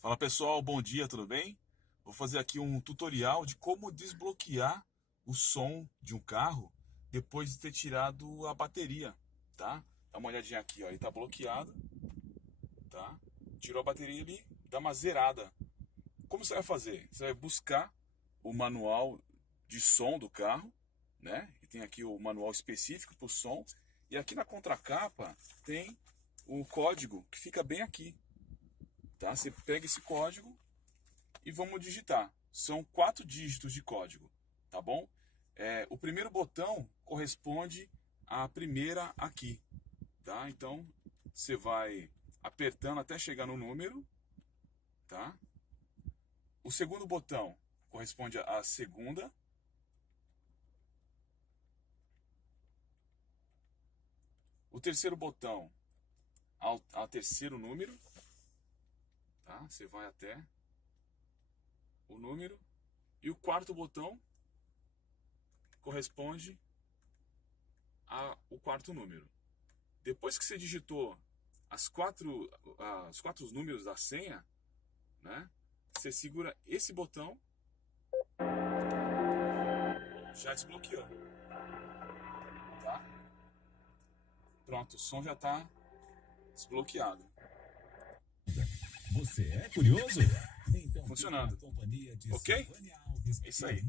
Fala pessoal, bom dia, tudo bem? Vou fazer aqui um tutorial de como desbloquear o som de um carro depois de ter tirado a bateria, tá? Dá uma olhadinha aqui, ó, ele tá bloqueado, tá? Tirou a bateria ali, dá uma zerada. Como você vai fazer? Você vai buscar o manual de som do carro, né? E tem aqui o manual específico para o som. E aqui na contracapa tem o código que fica bem aqui, tá? Você pega esse código e vamos digitar. São 4 dígitos de código, tá bom? O primeiro botão corresponde à primeira aqui, tá? Então você vai apertando até chegar no número, tá? O segundo botão corresponde à segunda. O terceiro botão ao terceiro número, tá? Você vai até o número. E o quarto botão corresponde ao quarto número. Depois que você digitou os quatro números da senha, né? Você segura esse botão, já desbloqueou, tá? Pronto, o som já está desbloqueado. Você é curioso? Então fique na Funcionando. companhia de Ok? Silvânia Alves É isso por aí.